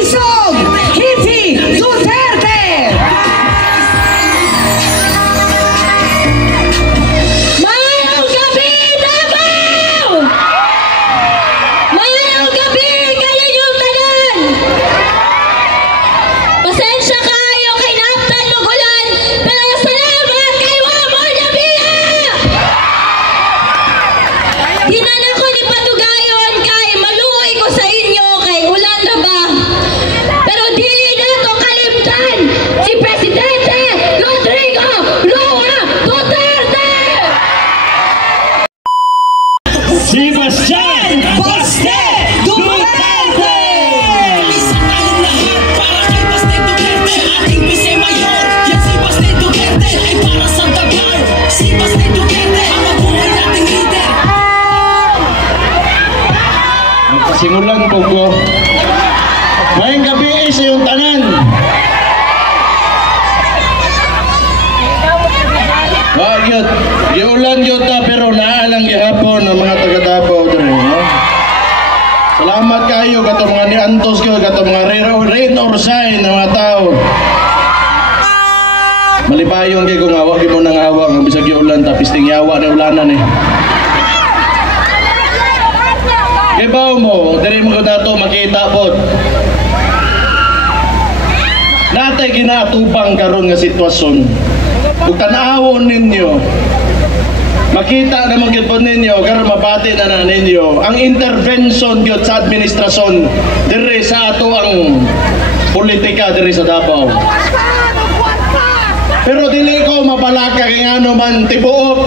isog Kitty Duterte. Mayong gabi, Davao! Mayong gabi kayo yung tanan! Pasensya kayo kay Naptan Mugulan, pero salamat kay Wamor Nabila! Di na ako ni Padugayon kay maluoy ko sa inyo kay ulan na ba? Pero dili na to kalimtan si Presidente Rodrigo Roa Duterte! Si Bastian Baste Duterte! Isang tayong lahat para kay Baste Duterte, ating Vice Mayor. Yan si Baste Duterte ay para sa Davao. Si Baste Duterte ang mabuhay nating leader. Nagpasimulan ko ko. Ngayong gabi sa iyong tanan. Bakit? Giulan yun ta pero naalang gihapon ng mga taga-Davao dito. No? Salamat kayo kato mga niantos ko, kato mga rain or shine ng mga tao. Malipayon kayo kung awa mo nang awa ng bisag giulan ta pisting yawa na ulanan eh. Kibaw mo, diri mo ko dato makita po. Natay ginatubang karon nga sitwasyon. Kung tanawon ninyo, makita naman gyud po ninyo, karon mabati na ninyo ang intervention gyud sa administrasyon diri sa ato ang politika diri sa Davao. Pero dili ko mabalaka kay ngano man tibuok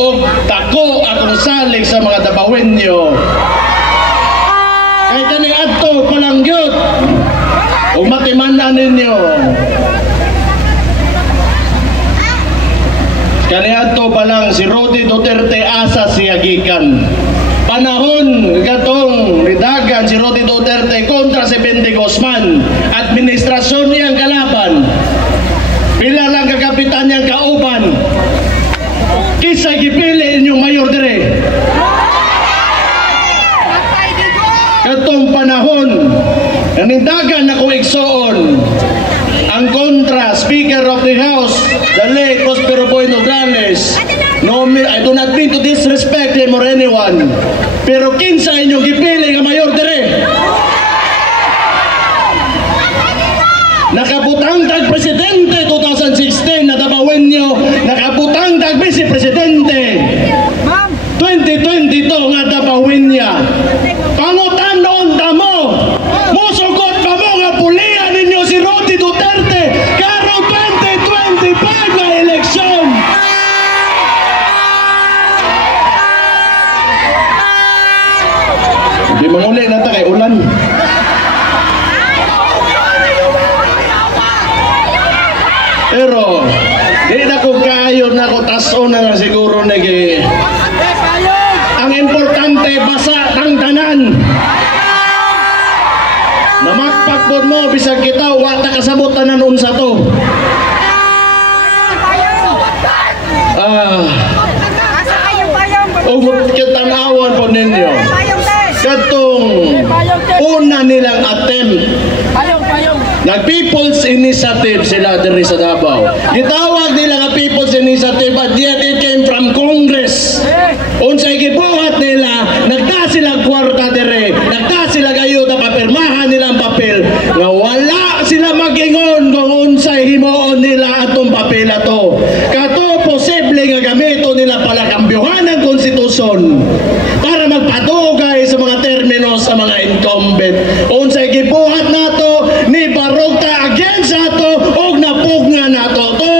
og tako akong salig sa mga Davaoenyo. Kay kani adto palang gyud o matimanan ninyo. Kani adto palang si Rodi Duterte asa siya gikan. Panahon gatong ridagan si Rodi Duterte kontra si Bendy Guzman. Administrasyon niyang kalaban. Pila lang kakapitan niyang kauban. Kisa gipili inyong mayor dire. Katong panahon, nanindagan na kong igsoon ang kontra Speaker of the House, the late Prospero Boy Nograles. No, I do not mean to disrespect him or anyone. Pero kinsa inyong gipili nga mayor dire? Nakabutang tag presidente 2016 na Davaoenyo, nakabutang tag vice presidente 2022 nga Davaoenyo. Pangutanon ta mo, musugot pa mo nga pulian ninyo si Rodi Duterte karong 2025 na eleksyon. Di manguli na ta kay ulan. Pero di na ko kayo na ko taso na lang siguro nagi. Ang importante basa tang tanan. Namakpakbod mo bisag kita wa ta kasabot tanan unsa to. Ugot kitanawan po ninyo. Katong una nilang attempt nag-People's Initiative sila diri sa Davao. Gitawag nila nga People's Initiative at yet it came from Congress. Unsay gibuhat nila, nagda sila kwarta dire, nagda sila gayuda, papirmahan nila ang papel nga wala sila magingon kung unsay himuon nila atong papel ato. Kato posible nga gamito nila pala kambyuhan ang konstitusyon para magpadugay sa mga termino sa mga incumbent. Unsay gibuhat nato ni barogta against ato og napugna nato to.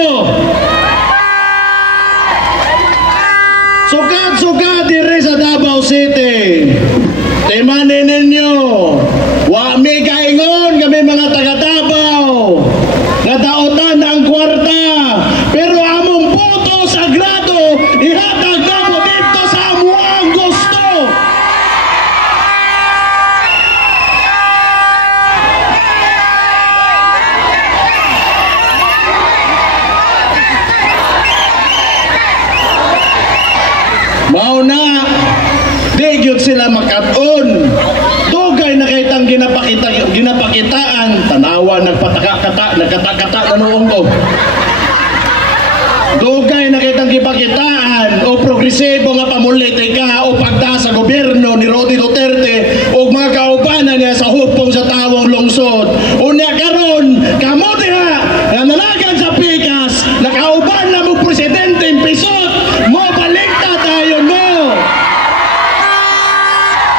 Sugad diri sa Davao City. Timanin ninyo, wa mi kaingon kami mga taga Davao nga daotan ang kwarta, pero among boto sagrado ihatag namo dito sa amuang gusto. Mauna, di gyud sila makat-on. Dugay na kay tang ginapakita gipakitaan, tanawa, nagkata-kata na noong ko. Dugay na kitang gipakitaan o progresibo nga pamulitika o pagda sa gobyerno ni Rodi Duterte o mga kaubanan niya sa hupong sa tawong lungsod. Unya karon kamo diha nga nalagan sa pikas, nakauban na mo presidente impisot, mo balikta tayo mo.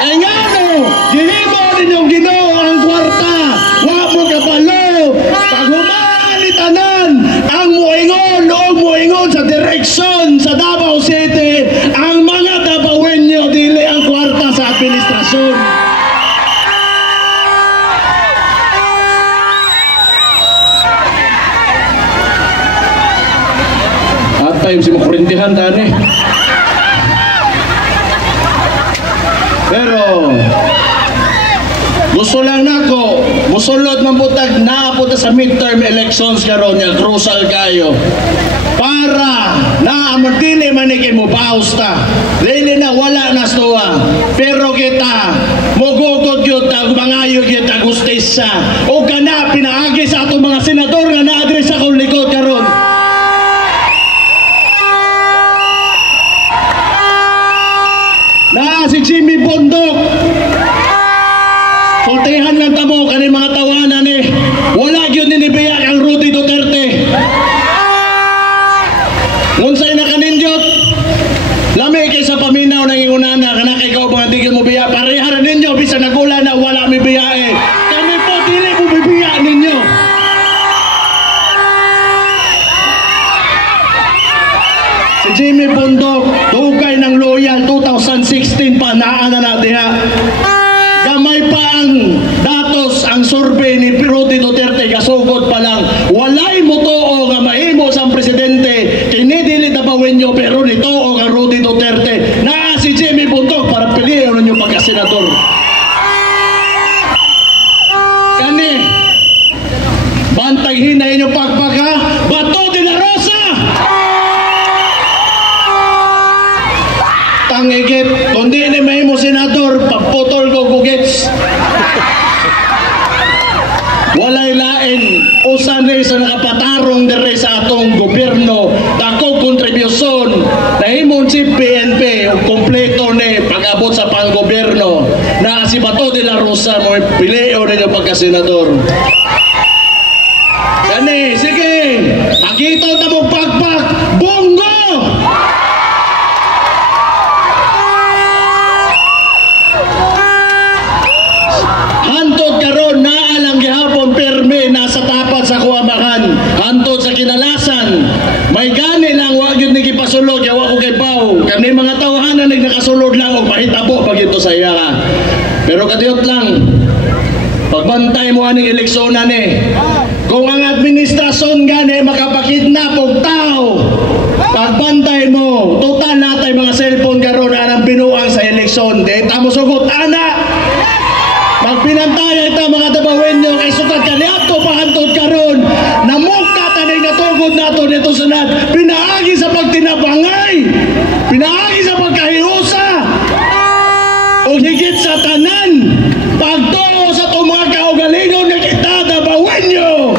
Ay nga no, gihimo ninyong Ginoo ang kwarta, wa mo kabalo, pag humanitanan ang muingon o muingon sa direksyon sa Davao City, ang mga Davaoenyo dili ang kwarta sa administrasyon. At tayo si makurintihan tani. Pero gusto lang nako, musulod man butag naabot sa midterm elections karon nga crucial kayo. Para na amantili man ni mo bausta. Dili na wala na stoa. Pero kita mogugod gyud tag mangayo gyud tag hustisa. O kana pinaagi sa atong mga senador nga na-address sa akong likod karon. Na si Jimmy Bondok. Sultihan lang tamo kani mga tawanan eh. Wala gyud ninibiyak ang Rodi Duterte. Unsay na kaninjot? Lami kay sa paminaw nang ingunana kana kay ikaw mga digil mo biya. Pareha ninyo bisan nagula na wala mi biyae. Kami po dili mo bibiya ninyo. Si Jimmy Bondok, dugay ng loyal 2016 pa naana na diha. Gamay pa ang datos ang survey ni Rodi Duterte kasugod pa lang. Walay mo tuo nga mahimo sa presidente kini dili Davaoenyo pero nituo ang Rodi Duterte. Naa si Jimmy Bondok para piliin ninyo pagka-senador. Kani bantay hinay inyo pagpaka Bato de la Rosa. Tangigit kundi ni mahimo senador pagputol ko gugits. Walay lain usan rin sa nakapatarong dire sa atong gobyerno dako kontribusyon nahimong si PNP o kompleto ni pag-abot sa panggobyerno na si Bato de la Rosa mo pilio ninyo pagka-senador. Kani sige pakita ta mo pagpak bongo. Hantod karon naa lang gihapon perme nasa tapat sa kuamakan. Hantod sa kinalasan may gani lang wa gyud ni gipasulod yawa ko kay Pao. Kani mga tawhanan nagnakasulod lang og mahitabo pag ito sa iya ka. Pero kadiyot lang pagbantay mo aning eleksyonan ni. Kung ang administrasyon gani makapakidnap og tao, pagbantay mo total natay mga cellphone karon anang binuang sa eleksyon. Di ta mo sugot ana. Magpinantaya ita mga Davaoenyo kay sukad kaniadto pahantod karon namugka tanay natugod nato nito sunad pinaagi sa pagtinabangay, pinaagi sa pagkahiusa o higit sa tanan pagtuo sa itong mga kaugalingon na kita Davaoenyo.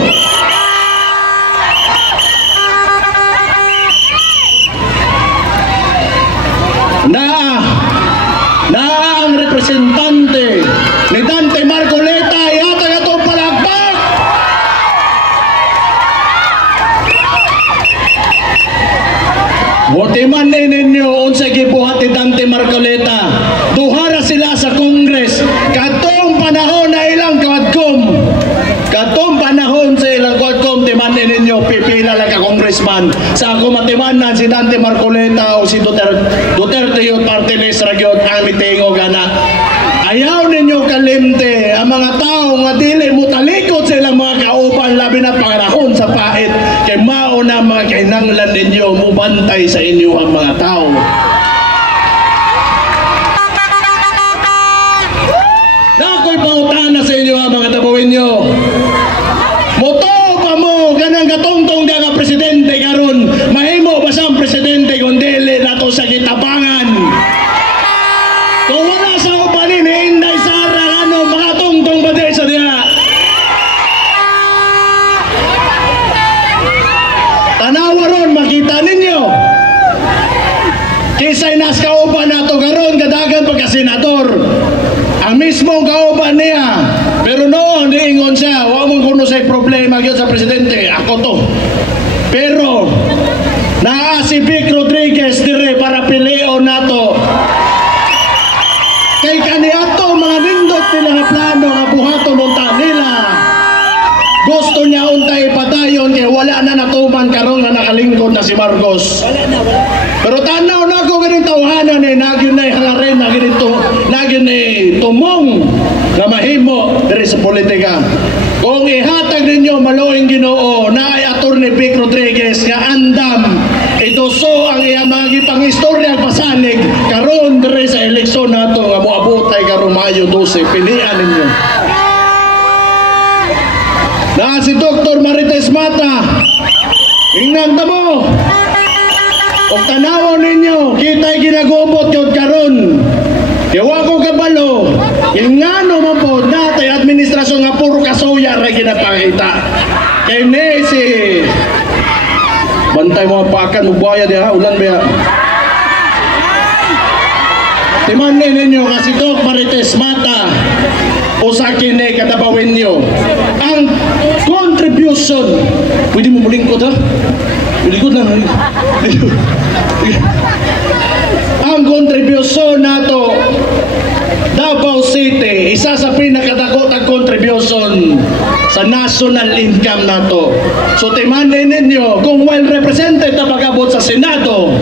Naa ang representante ni Dante Marcoleta yata nga itong palakpak. Buti man ninyo unsay gibuhat ni Dante Marcoleta. Duhara sila sa Congress. Katong panahon na ilang kwadkom. Katong panahon sa ilang kwadkom timan ninyo pipila lang ka congressman. Sa ako matimanan si Dante Marcoleta o si Duterte yun party list ragyot ang mitingo gana. Ayaw ninyo kalimte ang mga tao nga dili mo talikod sa ilang mga kauban labi na pangarahon sa pait kay mao na mga kinahanglan ninyo mo bantay sa inyo ang mga tao. Nakoy pangutana sa inyo ang mga Davaoenyo. Moto pa mo ganang gatongtong nga presidente karon mahimo ba siyang presidente kung dili nato sa kitabangan? Kung wala sa upanin, hinday sa ano, makatungtong ba din sa diya? mismo kauban niya. Pero noon, diingon siya, huwag mong kuno sa'y problema yun sa presidente. Ako to. Pero, naa si Vic Rodriguez dire para pilion nato. Kay kaniato mga nindot nila nga plano nga buhaton unta nila. Gusto niya untay padayon kay wala na natuman karon nga nakalingkod na si Marcos. Pero tanaw na ko ganing tawhanan ni nagyon na hangaren nagyon ni tumong nga mahimo diri sa politika. Kung ihatag ninyo maluing Ginoo na ay Attorney Vic Rodriguez nga andam ituso ang iya mga pangistorya pasalig karon diri sa eleksyon nato nga moabotay karong Mayo 12 pilian ninyo. Na si Dr. Marites Mata, ingnan ta mo. Kung tanawon ninyo, kita'y ginagubot yun karon. Yawa ko kabalo, ingano mo po, natay administrasyon nga puro kasuya rin ginapakita. Kaya si bantay mga pakan, mubaya diha, ulan ba ya? Timanin ninyo kasi Dr. Marites Mata, o sa akin ay katabawin nyo ang contribution. Pwede mo malingkod ha? Malingkod lang. Ang contribution nato Davao City, isa sa pinakadakot ang contribution sa national income nato. So timanin ninyo kung well represented na pag-abot sa Senado,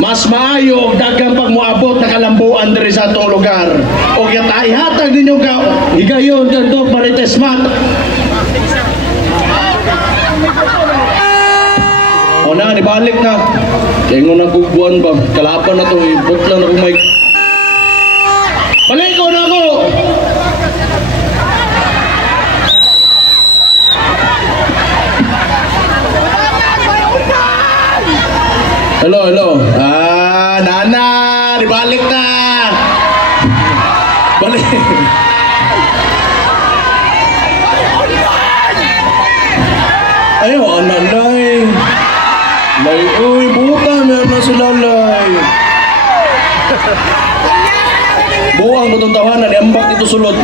mas maayo og daghang pagmoabot na kalambuan diri sa atong lugar. Og ihatag ninyo ka higayon kadto Marites Mata. O na nibalik na. Kay ngo nagbubuan ba kalaban na to ibot lang ako may. Balik ko na ako. Hello, hello. Nana, dibalik na. Balik. Ayo, ananay. Lay, uy, buta, meron na si Lalay. Buang batong tawanan, iambak dito sulod.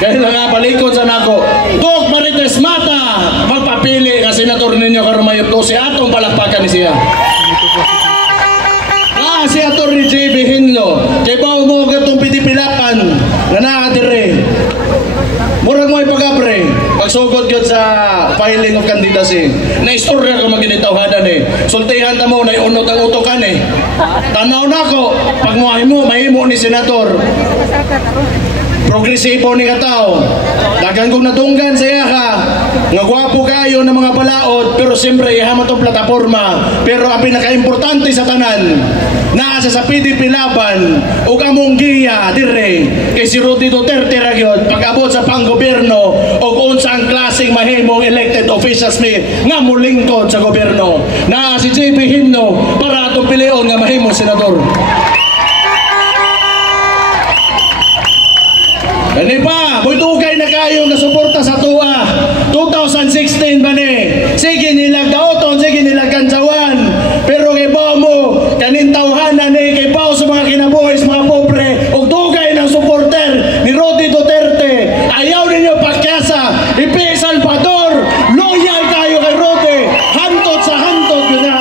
Kaya nga balikod sa nako. Dok Marites Mata, magpapili nga senator ninyo karon Mayo 12 atong palakpakan ni siya. Si Atty. JB Hinlo, kay bao mo gatong pitipilakan nga naa dire. Murag mo ipagapre, pagsugod gyud sa filing of candidacy. Na istorya ko maginitawhanan Sultihan ta mo na unot ang utokan Tanaw nako, pag mahimo ni senator. Progresibo ni katao. Dagan kong natunggan sa iya ka. Nga gwapo kayo ng mga balaod, pero siyempre ihama itong plataforma. Pero ang pinaka-importante sa tanan, naasa sa PDP laban, o among giya, dire, kay si Rudy Duterte ragyod, pag-abot sa panggoberno, o kung saan klaseng mahimong elected officials ni, nga mulingkod sa goberno. Naa si JB Hinlo, para atong pilion nga mahimong senador. Ano pa? Butugay na kayo na suporta sa tuwa. 2016 ba ni? Sige nilang daoton, sige nilang kansawan. Pero kay bao mo, kanintawhanan kay bao sa mga kinabuhi, mga pobre, o dugay ng supporter ni Rudy Duterte. Ayaw ninyo pakyasa. Ipi Salvador, loyal kayo kay Rudy. Hantot sa hantot yun na.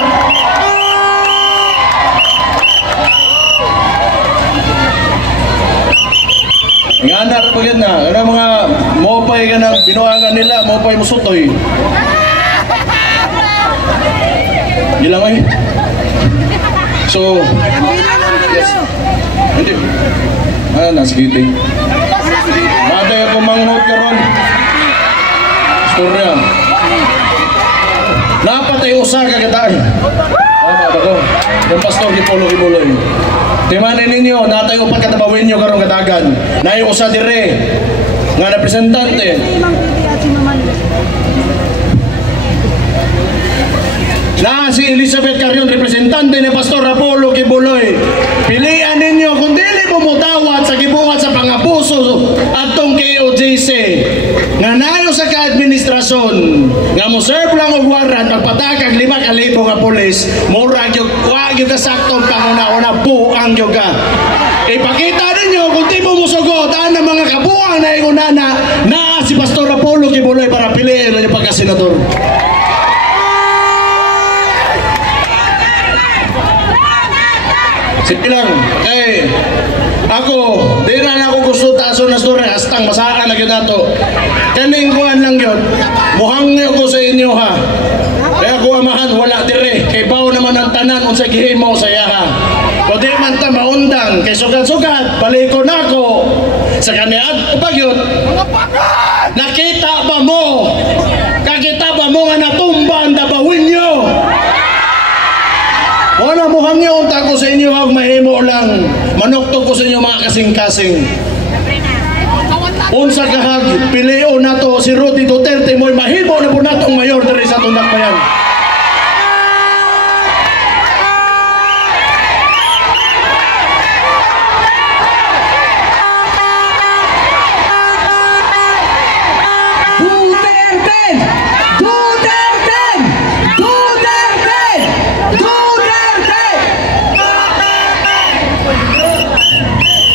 Nga na po yan na. Ano mga mopay ka na binuangan nila, mopay musutoy. Gilang ay. So, yes. Hindi. Nasa giting. Matay ako manghot ka ron. Storya. Napatay usa ka katay. Tama ako. Yung pastor ni Polo Ibuloy. Timanin ninyo, natay upat katabawin nyo karong katagan. Naay usa dire nga representante. Na si Elizabeth Carrion, representante ni Pastor Apollo Kibuloy. Pilian ninyo kung dili mo mutawat sa gibuhat sa pangabuso atong KOJC. Nga nayo sa ka-administrasyon nga mo serve lang og warrant pagpatakag 5,000 nga pulis, mura gyud wa gyud kasaktong pangunawa kabuang yung ka. Ipakita ninyo kung di mo musugot ang mga kabuang na iunana na si Pastor Apollo Kibuloy para piliin na yung pagkasenador. Sige lang, okay. Ako, di na ako gusto taso na story, hastang masaan na yun nato. Kaning kuhan lang yun, muhang ko sa inyo ha. Kaya ko amahan, wala dire. Kay bao naman ang tanan, kung sa gihin mo sa yaha. O di man ta maundang, kay sugat-sugat, baliko na ako. Sa kaniad, pag yun, nakita ba mo? Kakita ba mo nga natumba ang dabawin nyo? Wala mo hangyo unta ko sa inyo hag mahimo lang. Manuktok ko sa inyo mga kasing-kasing. Unsa kahag pileo nato si Rudy Duterte mo'y mahimo na po natong mayor diri sa atong dakbayan.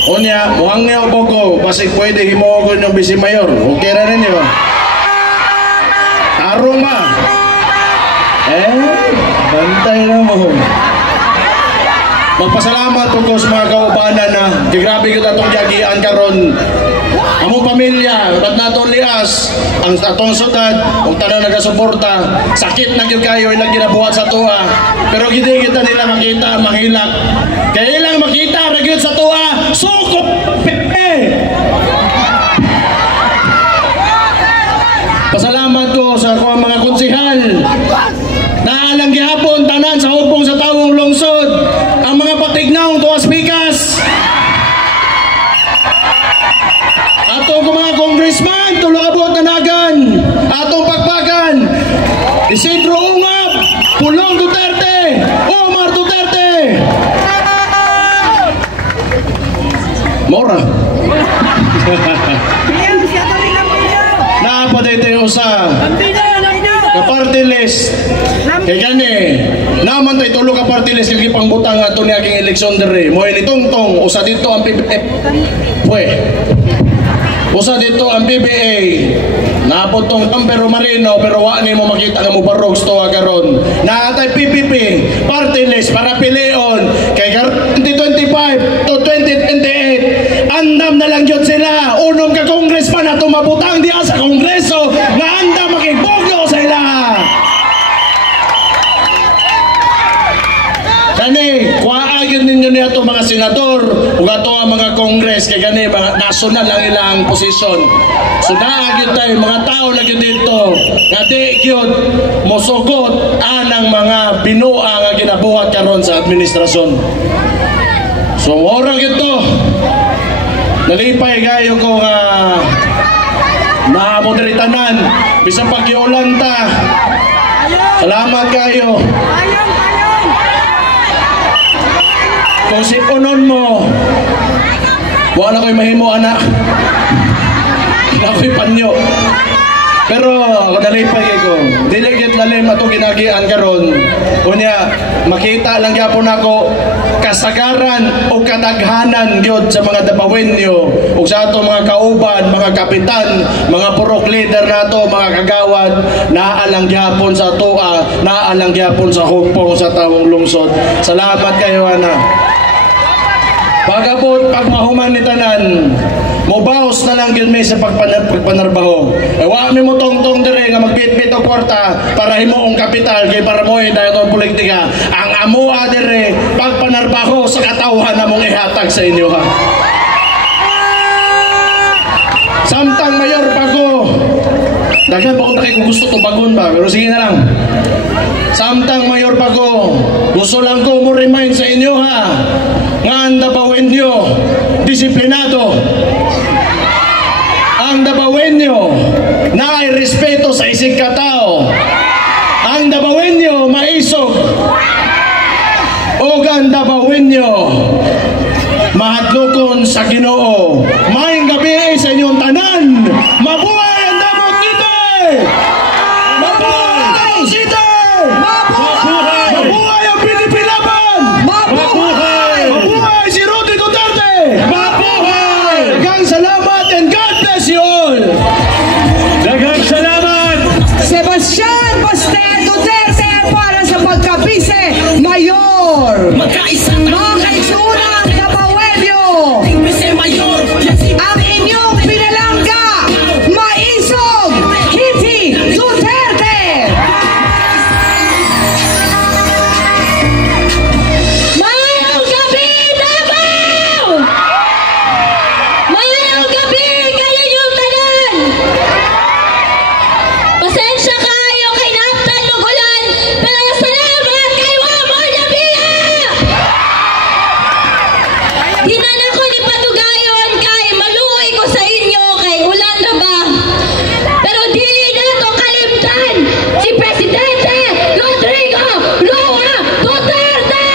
Unya, muhang niyo po ko, basig pwede himogon yung bisi mayor. Okay na rin yun. Tarong ma. Bantay na mo. Magpasalamat po ko sa mga kaubanan na grabe ko na itong yagian karon. Among pamilya, ba't na itong lias, ang atong sudad, kung tanang nagasuporta, sakit na yun kayo, ilang ginabuhat sa tuwa. Pero hindi kita nila makita, mahilak. Kaya ilang makita, ragyot sa tuwa, sukop, pepe! Pasalamat ko sa mga konsihal. Naalang gihapon, tanan sa hupong sa tawong lungsod, ang mga patignaw, tuwas pikas. Atong mga congressman, tulabot nanagan, atong pagpagan, Isidro Ungab, Pulong Duterte, Omar Duterte. Mora. Napaday tayo sa ka-party list. Kaya gani, naman tayo tulo ka-party list yung ipangbutang ato ni aking eleksyon dere. Mo ilitongtong, usa dito ang PBA. Usa dito ang PBA. Napotong pero Marino, pero wa ni mo makita nga mo barog sto karon. Naatay PPP, party list para pilion kay 2025 to 2028. Andam na lang jud sila. Unom ka congressman ato mabutang diha sa kongreso nga andam makibugno sa ila. Kani, kuhaagin ninyo niya ito mga senador ug ato ang mga kongres kay gani mga national ang ilang posisyon. So naagin tayo mga tao lagi dito nga di gyud mosugot anang mga binuang nga ginabuhat karon sa administrasyon. So ora gito. Nalipay kayo ko nga mamoderitanan bisan pagkiulan ta. Salamat kayo. Kung sipunon mo, wala ko'y mahimo anak. Wala ko'y panyo. Pero ako nalipay ko. Diligit lalim ato ginagian karon. Unya, makita lang yapon ako kasagaran o kadaghanan gyud sa mga dabawenyo ug sa ato mga kauban, mga kapitan, mga purok leader nato, mga kagawad, naalang gyapon sa atoa, naalang gyapon sa hupong sa tawong lungsod. Salamat kayo ana. Pagabot, pag mahuman ni tanan, mobaos na lang yun may sa pagpanarbaho. Ewa mi mo tong dire nga magbitbit o kwarta para himuong kapital kay para mo dahil itong politika. Ang amua dire, pagpanarbaho sa katawhan na mong ihatag sa inyo ha. Samtang mayor pa ko, daghan pa kung tayo kung gusto tubagon ba, pero sige na lang. Samtang mayor pa ko, gusto lang ko mo remind sa inyo ha, nga ang Dabawenyo, disiplinado. Ang Dabawenyo, na ay respeto sa isig katao. Ang Dabawenyo, maisog. O ang Dabawenyo, mahadlokon sa Ginoo. Maayong gabi sa inyong tanan. Mabuhay ang Davao City! Mabuhay ang Davao City! Mabuhay ang Pilipilaban! Mabuhay! Mabuhay! Mabuhay! Daghang salamat and God bless you all! Daghang salamat! Sebastian Baste Duterte para sa pagkabise mayor. Magkaisa Mga tayong kaitsurang Dabawenyo, ating Vice-Mayor. Yan si ang inyong pinalangga, Maisog Kitty Duterte. Mayong gabi, Davao! Mayong gabi, kaninyong tanan! Pasensya kayo kay Naptan Mugulan, pero salamat kay Wamor Nabia! Di na nako ni patugayon kay maluoy ko sa inyo kay ulan na ba? Pero dili na to kalimtan si Presidente Rodrigo Roa Duterte!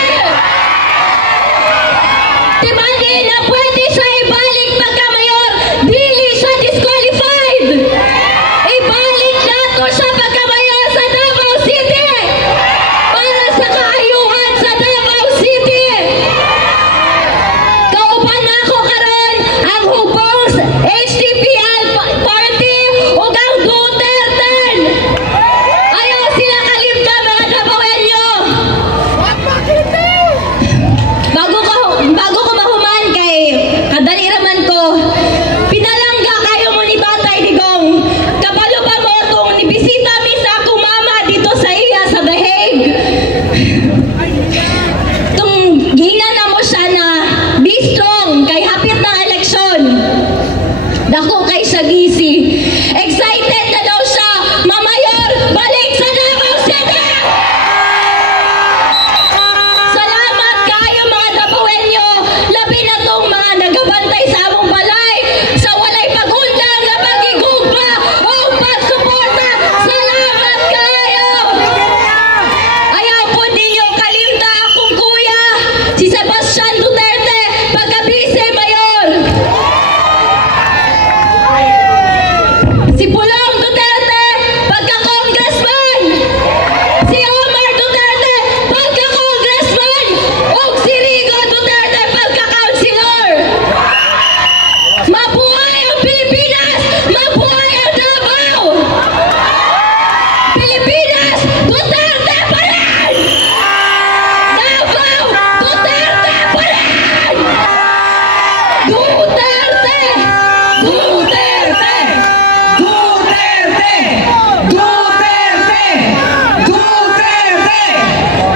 Di ba di na pwede siya ibalik pagka-mayor, dili siya disqualified! Ibalik na to siya pagka-mayor sa Davao City! Para sa kaayuhan sa Davao City! Kauban na ako karon ang hubong HDPL party ug ang Duterte. Ayaw sila kalimta mga Davaoenyo. Bago ko mahuman kay kadali raman ko. Pinalangga kayo mo ni Tatay Digong. Kabalo pa mo tong nibisita mi sa akong mama dito sa iya sa The Hague. Tung gihinan na mo siya na be strong kay hapit ng eleksyon. Dako kay siya gisi. Excited na daw siya, Mamayor, balik sa Davao City! Salamat kayo mga Davaoenyo, labi na tong mga nagabantay sa among balay, sa walay pag-undang nga pagigugma o pagsuporta. Salamat kayo! Ayaw po ninyo kalimta akong kuya, si Sebastian Duterte, pagka-vice mayor. Si Pulong Duterte, pagka-congressman. Si Omar Duterte, pagka-congressman. O si Rigo Duterte, pagka-councilor. Mabuhay ang Pilipinas! Mabuhay ang Davao! Pilipinas, Duterte pa rin! Davao, Duterte pa rin! Duterte! Duterte! Duterte! Duterte! Duterte!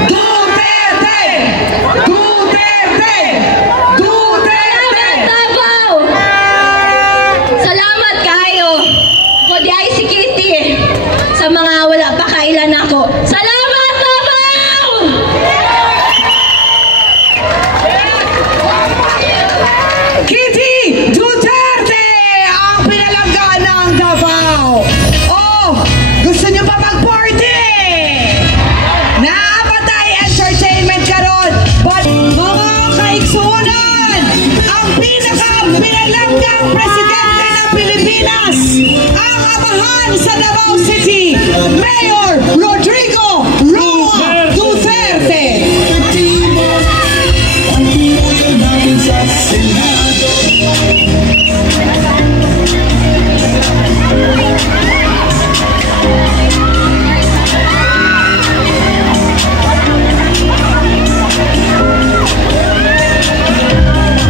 Duterte! Duterte! Duterte! Davao! Salamat kayo. Ako di ay si Kitty. Sa mga wala pa kailan ako. Salamat, Davao! Kitty Duterte ang pinalangga ng Davao. Oh, gusto niyo ba mag-party? Naapatay entertainment karon. But mga kaigsunan, ang pinaka-pinalanggang presidente ng Pilipinas, ang amahan sa Davao City, Mayor Rodrigo Roa Duterte.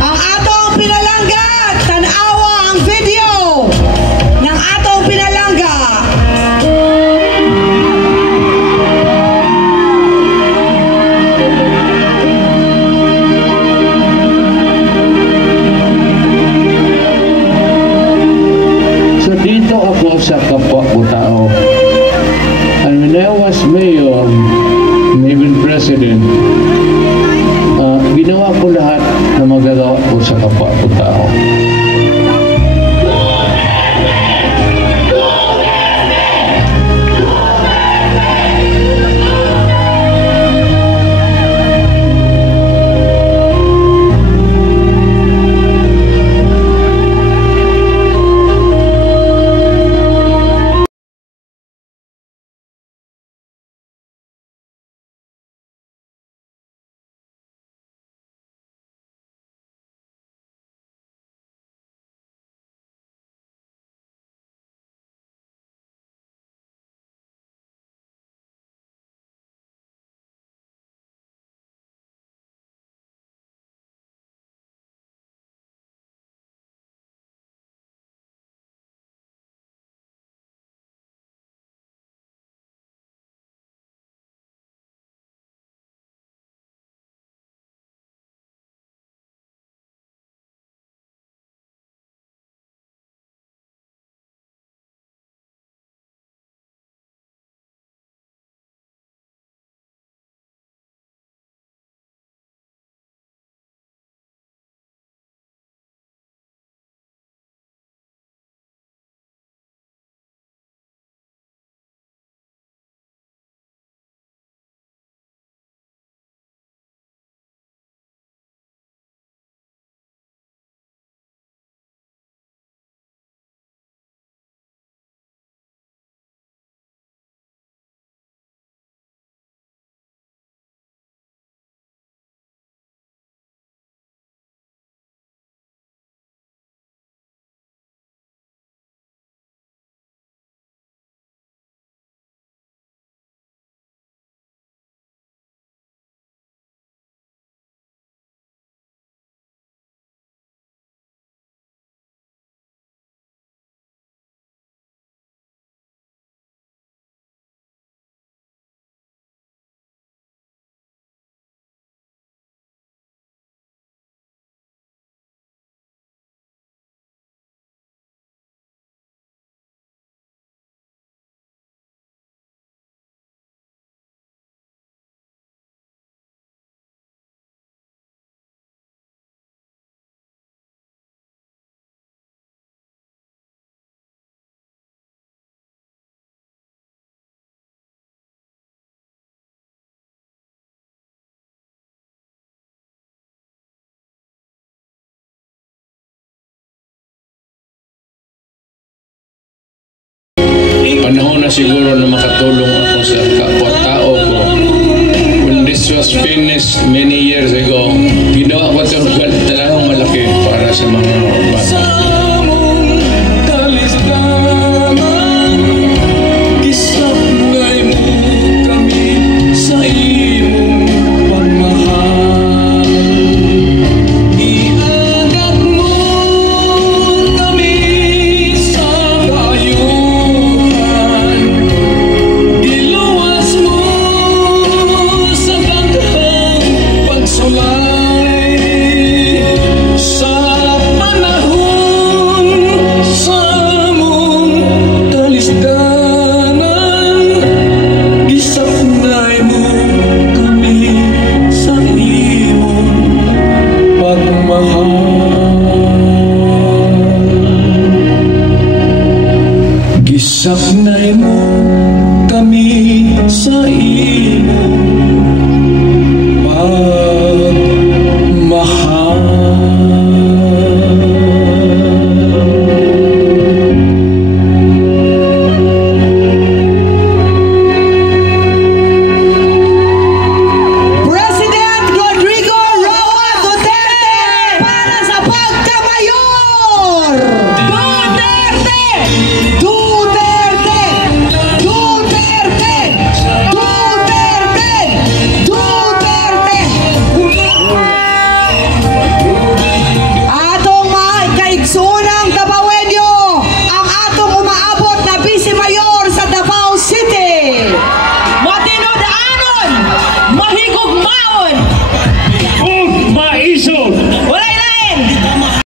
Ang atong pinalangga, tanawa ang video ng atong pinalangga. siguro na makatulong ako sa kapwa-tao ko. When this was finished many years ago, ginawa ko ito talagang malaki para sa mga bata. Gisak na